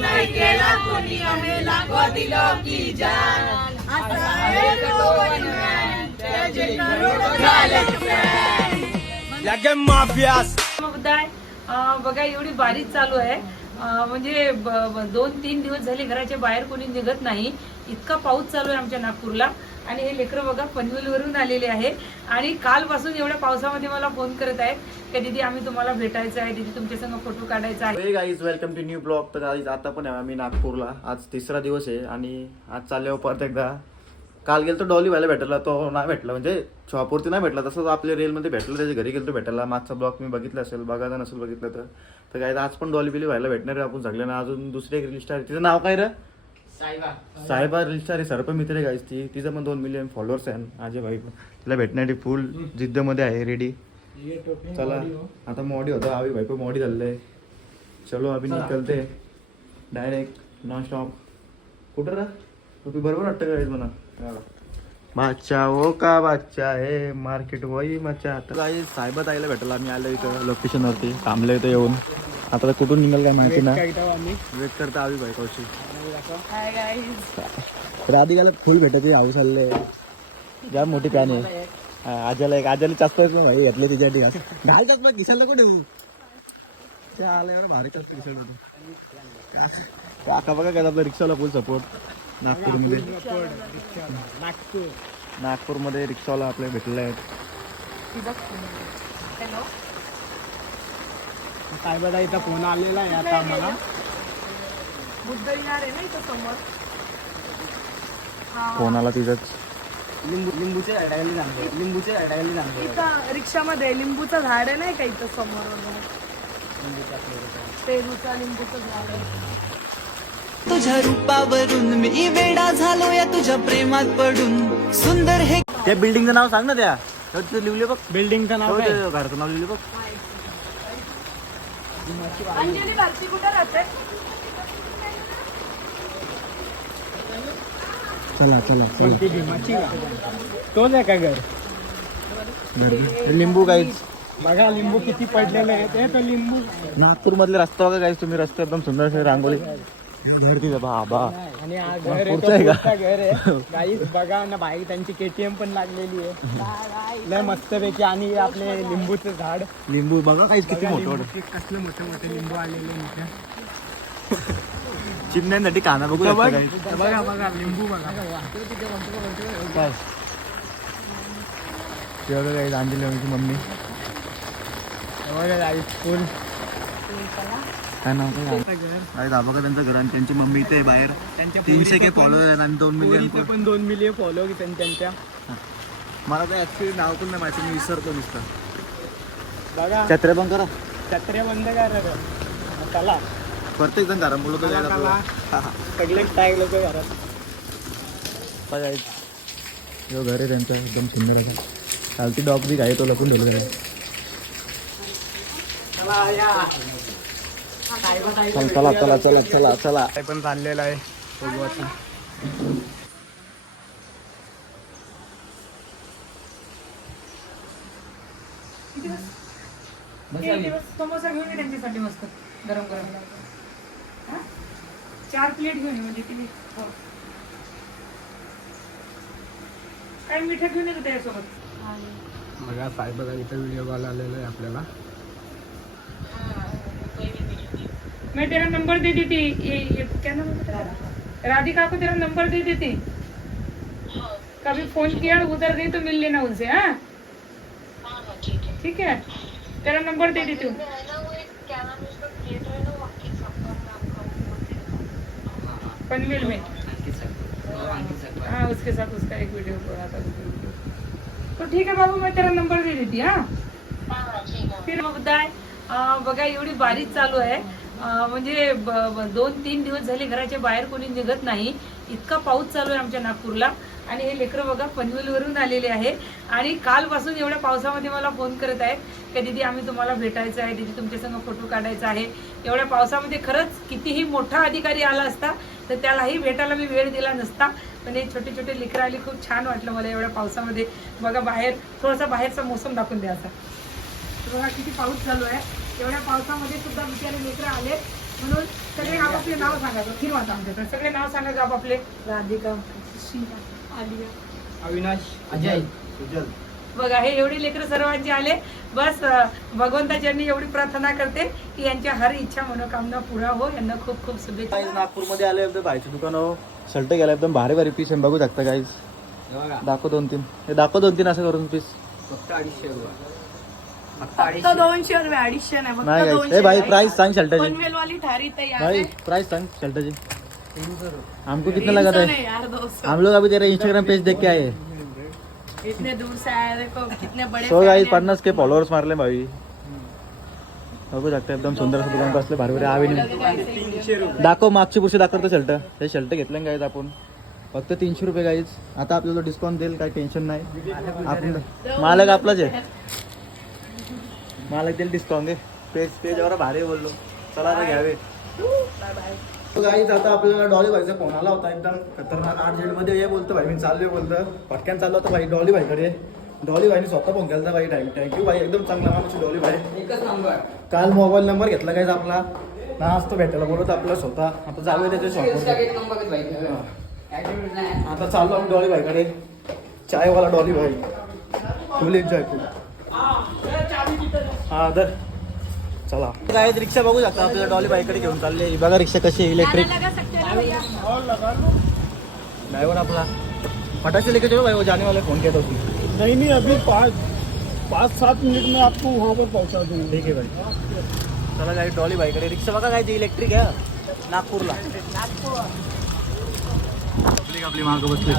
नाही केला कोणी आम्ही लागो दिलो की जान. असा आहे तो वनमॅन, त्याचे करोड झाले. मुद्दा आहे बघा एवढी बारीक चालू आहे. म्हणजे दोन तीन दिवस झाले घराच्या बाहेर कोणी निघत नाही. इतका पाऊस चालू आहे आमच्या नागपूरला. आणि हे लेकरं बघा पनवेलवरून आलेले आहे. आणि कालपासून एवढ्या पावसामध्ये मला फोन करत आहेत की दीदी आम्ही तुम्हाला भेटायचं आहे. दिदी तुमच्या संग फोटो काढायचा आहे. Guys welcome to new blog तर गाईज आता पण आम्ही नागपूरला. आज तिसरा दिवस आहे आणि आज चालल्यावर परत एकदा काल गेलो तो डॉली व्हायला भेटला तो नाही भेटला म्हणजे शॉपवरती नाही भेटला. तसंच आपल्या रेलमध्ये भेटलं त्याच्या घरी गेलो भेटायला. मागचा ब्लॉग मी बघितला असेल बघायला नसेल बघितलं तर. तर काय आज पण डॉली बिली व्हायला भेटणार आहे आपण सगळ्यांना अजून दुसरी एक रील स्टार तिचं नाव काय रे? साहेबा रील स्टार आहे सर्प मित्र आहे गाईज ती तिचं पण दोन मिलियन फॉलोअर्स आहे. अजय भाई पण तिला भेटण्यासाठी फुल जिद्दमध्ये आहे रेडी चला. आता मॉडी होता आवी भाई पण मॉडी झालेलं आहे. चलो अभी निकलते. डायरेक्ट नॉन स्टॉप कुठं रा? तुम्ही बरोबर वाटतं का म्हणा बादशा हो का बादशा आहे? मार्केट वही मच्छा आता काही साहेबात आईला भेटला आम्ही आलो इथं लोकेशनवरती थांबलो इथं येऊन. आता कुठून निघाल काय माहिती ना. वेट करता आवी भाई कौशी राधिकाला फुल भेटायची हाऊस आले जाम मोठी पॅन आहे. हा, आजाला एक आजाला जास्त भाई घेतले तिच्या ठिकाण. घालतात मग किसाला कुठे ते आलं एवढं भारी करतो किसाला काका बघा काय आपला रिक्षाला फुल सपोर्ट नागपूरमध्ये. नागपूरमध्ये रिक्षावाला आपल्या भेटले आहेत. हॅलो. साहेबाला इथं फोन आलेला आहे आता आम्हाला. बुद्ध येणार आहे ना इथं समोर. हा. फोनाला तिथंच. लिंबू लिंबूचे अडायला जाणते लिंबूचे अडायला जाणते इथं रिक्षामध्ये लिंबूचं झाड आहे नाही का इथं समोर वगैरे. पेरूचा लिंबूचं झाड आहे. तुझ्या रूपावरून मी वेडा झालो या तुझ्या प्रेमात पडून. सुंदर हे त्या बिल्डिंगचं नाव सांग ना त्या. तर ते लिहिले बघ. बिल्डिंगचं नाव हो, काय? ते घराचं नाव लिहिले बघ. अंजली भारती कुठं राहते? चला चला भीमाची का तोच आहे का घर? लिंबू काहीच बघा लिंबू किती पडलेले आहेत. हे तर लिंबू. नागपूर मधले रस्ता बघा काहीच तुम्ही रस्ते एकदम सुंदर असे रांगोळी. घर तिथं बा बा आणि हा घर आहे तो पुढचं आहे का? पुढचा घर आहे. गाईस बघा ना बाई त्यांची केटीएम पण लागलेली आहे. लय मस्त पैकी आणि आपले लिंबूचं झाड. लिंबू बघा काहीच किती बघा मोठं मोठं लिंबूचे कसले मोठे मोठे लिंबू आलेले. चिमण्यांसाठी काना बघू शकता बघ- guys. बघा बघा लिंबू बघा. बघा काही अंजली मम्मीची मम्मी? तर बघा गाईस फुल. काय नाव काय? काय दाबा का त्यांचं घर? आणि त्यांची मम्मी इथे आहे बाहेर. त्यांच्या तीनशे के फॉलोअर आहेत आणि दोन मिलियन पण दोन मिलियन फॉलो त्यांच्या. मला काय ऍक्च्युली नाव पण नाही माहिती मी विसरतो नुसतं. बघा. छत्र्या पण करा. छत्र्या बंद करा. चला. प्रत्येक जण घरा चला. सगळे टाईक लोक घरात? जो घर आहे त्यांचं एकदम सुंदर असं चालती डॉग बी आहे तो लपून ठेवलेला आहे. चला या. चल चला चला चला चला पण चाललेलं आहे. बघू आता. समोसा घेऊन त्यांच्यासाठी मस्त. गरम गरम. हा? चार प्लेट घेऊन ये म्हणजे किती? हो. काय मिठा घेऊन येतो त्याच्यासोबत? बघा साहेबाला इथं व्हिडिओ कॉल आलेला आहे आपल्याला. मैं तेरा नंबर दे देती। ये, ये क्या नाम है? तेरा? राधिका को तेरा नंबर दे देती। कभी फोन किया उधर गई तो मिल लेना उनसे हाँ? ठीक है? तेरा नंबर दे देती हूँ। पनवेल में। हाँ उसके साथ उसका एक वीडियो हो पड़ा था। तो ठीक है बाबू मैं तेरा नंबर दे देती हाँ फिर मुद्दा बघा एवढी बारीक चालू आहे. म्हणजे ब- ब- दोन तीन दिवस झाले घराच्या बाहेर कोणी निघत नाही. इतका पाऊस चालू आहे आमच्या नागपूरला. आणि हे लेकरं बघा पनवेलवरून आलेले आहे. आणि कालपासून एवढ्या पावसामध्ये मला फोन करत आहेत की दीदी आम्ही तुम्हाला भेटायचं आहे. दीदी तुमच्या संग फोटो काढायचा आहे. एवढ्या पावसामध्ये खरंच कितीही मोठा अधिकारी आला असता तर त्यालाही भेटायला मी वेळ दिला नसता. पण हे छोटे छोटे लेकरं आली खूप छान वाटलं मला एवढ्या पावसामध्ये. बघा बाहेर थोडासा बाहेरचा मोसम दाखवून द्यायचा बघा किती पाऊस चालू आहे. एवढ्या पावसामध्ये सुद्धा बिचारे लेकरं आले म्हणून सगळे आपापल्या आपले नाव सांगायचं. तीन वाजता आमच्याकडे सगळे नाव सांगायचं आपापले. राधिका अविनाश अजय. बघा हे एवढी लेकरं सर्वांची आले. बस भगवंताच्यांनी एवढी प्रार्थना करते की यांच्या हर इच्छा मनोकामना पुरा हो. यांना खूप खूप शुभेच्छा. नागपूरमध्ये आले एकदम बाहेरच्या दुकानावर शर्ट गेला एकदम भारी भारी पीस आहे. बघू शकता गाईज दाखव दोन तीन. हे दाखव दोन तीन असं करून पीस फक्त अडीचशे रुपये. फक्त फक्त अडीचशे. दोनशे रुपये अडीचशे नाही नाही फक्त guys. दोनशे ए भाई. प्राइस सांग शर्टाची पनवेल वाली थारी तैयार भाई है प्राइस सांग तीनशे रुपये. हमको कितना तीन लगा सौ था यार दो सौ हम लोग अभी तेरा इंस्टाग्राम पेज देख के आए. हैं इतने दूर से आए देखो कितने बड़े सो fan गाईज हैं। पन्नास के फॉलोअर्स मारले भाई. बघू शकता एकदम सुंदर असं दुकान कसले भारी भारी आवे दाखव मागची पुढची दाखवतो शर्ट हे शर्ट घेतलं गाईज आपण. फक्त तीनशे रुपये गाईज आता आपल्याला डिस्काउंट देईल काही टेन्शन नाही. आपण मालक आपलाच आहे. मालक देईल डिस्काउंट पेज पेज वर भारी बोललो. चला आता घ्यावे. आता आपल्याला डॉली भाईचा फोन आला होता. एकदम खतरनाक अर्जंटमध्ये ये बोलतो भाई. मी चाललोय बोलतं. पटक्यान चाललो होतं भाई. डॉली भाईकडे डॉली भाईने स्वतः फोन केला भाई. टाइम थँक्यू भाई. एकदम चांगला माणूस डॉली भाई. एकच नंबर काल मोबाईल नंबर घेतला काय आपला. ना आज तो भेटायला बोलत आपला स्वतः. आता जाऊया त्याच्या शॉपवर. आता चाललो आम्ही डॉली भाईकडे. चायवाला डॉली भाई. फुल एन्जॉय खूप हा तर चला। काय रिक्षा बघू शकता आपल्याला डॉली भाईकडे घेऊन चालले ही बघा रिक्षा कशी आहे इलेक्ट्रिक? गाना लगा सकते हैं ना भैया। ड्रायव्हर आपला फटाक से लेके जाओ भाई वो जाने वाले फ़ोन किया था उसने नहीं नहीं अभी पाँच पाँच सात मिनट में आपको वहाँ पर पहुँचा दूँगा। ठीक आहे भाई। चला काय डॉली भाईकडे रिक्षा बघा काय इलेक्ट्रिक आहे नागपूरला आपली आपली मागं बसली.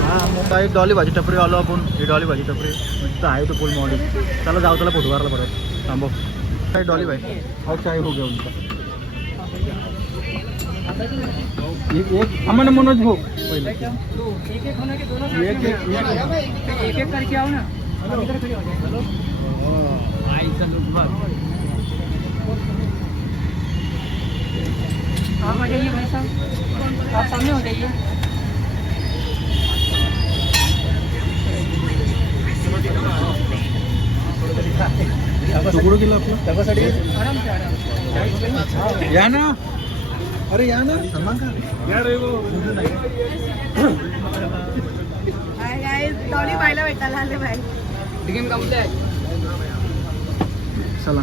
हा काय डॉली भाजी टपरी आलो आपण. ही डॉली भाजी टपरी. मस्त आहे तो फुल मॉडी चला जाऊ त्याला फोटो मारला परत थांबव काय डॉली भाई? और हो गया उनका एक एक अमन मनोज भोग पहिले. एक एक होने के दोनों एक एक एक एक एक करके आओ ना आप आ जाइए भाई साहब। आप सामने हो जाइए। तुकडं केलं आपलं त्याच्यासाठी आराम से आराम से या ना अरे या ना सलमान खान या रे वो? हाय गाइस डॉली बायला भेटायला आले भाई। गेम कंप्लीट चला।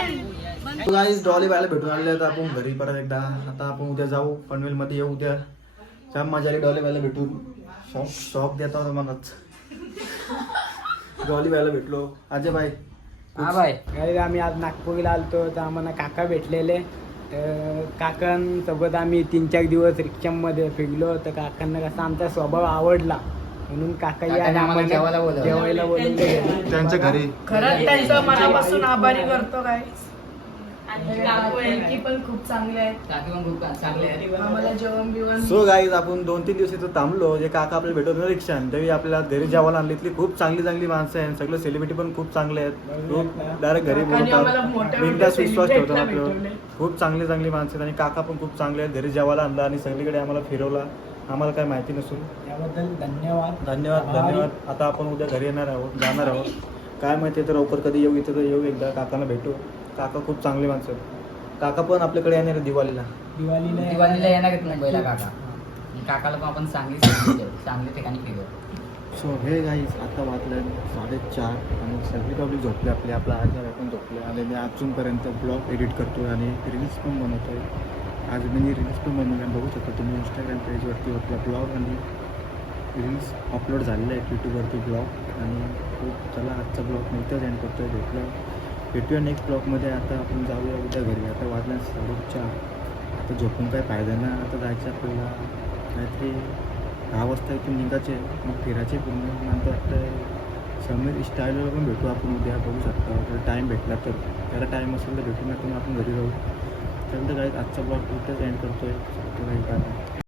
गाईज डॉली बायला भेटून आले आता आपण घरी परत एकदा. आता आपण उद्या जाऊ. पनवेलमध्ये येऊ उद्या. छान मजा आली डॉली बायला भेटून. शॉक शॉक देता होता मलाच. डॉली बायला भेटलो. अजय भाई हा भाई. काही आम्ही आज नागपूरला आलतो. तर आम्हाला काका भेटलेले. तर काकांसोबत आम्ही तीन चार दिवस रिक्षामध्ये फिरलो. तर काकांना कसा आमचा स्वभाव आवडला. म्हणून काका या. जेवायला बोलवले. त्यांच्या घरी. खरंच त्यांचं मनापासून आभारी करतो काय आणि काकू यांची पण खूप चांगले आहेत. काकी पण खूप चांगले आहे आम्हाला जेवण बिवण सो गाईज आपण दोन तीन दिवस इथं थांबलो. जे काका आपल्याला भेटत होते रिक्षान तरी आपल्याला घरी जेवायला आणली इथली खूप चांगली चांगली माणसं आहेत. सगळे सेलिब्रिटी पण खूप चांगले आहेत. खूप डायरेक्ट घरी मोठ्या विश्वास ठेवतात celebrity ला आपल्यावर भेटवले. खूप चांगली चांगली माणसं आहेत. आणि काका पण खूप चांगले आहेत. घरी जेवायला आणलं आणि सगळीकडे आम्हाला फिरवला. आम्हाला काय माहिती नसून. त्याबद्दल धन्यवाद. धन्यवाद धन्यवाद. आता आपण उद्या घरी येणार आहोत. जाणार आहोत. काय माहिती तर लवकर कधी येऊ? इथं तर येऊ एकदा. काकांना भेटू. काका खूप चांगली माणसं आहेत. काका पण आपल्याकडे येणार आहे दिवाळीला. दिवाळीला दिवाळीला येणार आहेत मुंबईला काका. आणि काकाला पण आपण चांगली चांगल्या ठिकाणी फिरवू सो हे गाईज आता वाजलं साडेचार आणि सगळी पब्लिक झोपले आपले. आपला आजार पण झोपले आणि मी अजूनपर्यंत ब्लॉग एडिट करतो आणि रील्स पण बनवतो आहे आज मी रील्स पण बनवल्या बघू शकता तुम्ही इंस्टाग्राम पेजवरती होत्या ब्लॉग आणि रील्स अपलोड झालेले आहेत यूट्यूबवरती ब्लॉग आणि खूप चला आजचा ब्लॉग मी इथंच एंड करतो आहे भेटलं भेटूया नेक्स्ट ब्लॉकमध्ये आता आपण जाऊया उद्या घरी. आता वाजल्या साडेचार. आता झोपून काय फायदा नाही. आता जायचं आपल्याला. काहीतरी दहा वाजता इथून निघायचे. मग फिरायचे पूर्ण. नंतर वाटतं समीर स्टाईलवर पण भेटू आपण उद्या. बघू शकता. जर टाईम भेटला तर. त्याला टाईम असेल तर भेटू नाही तर आपण घरी राहू त्यानंतर काय आजचा ब्लॉग इथंच एंड करतो आहे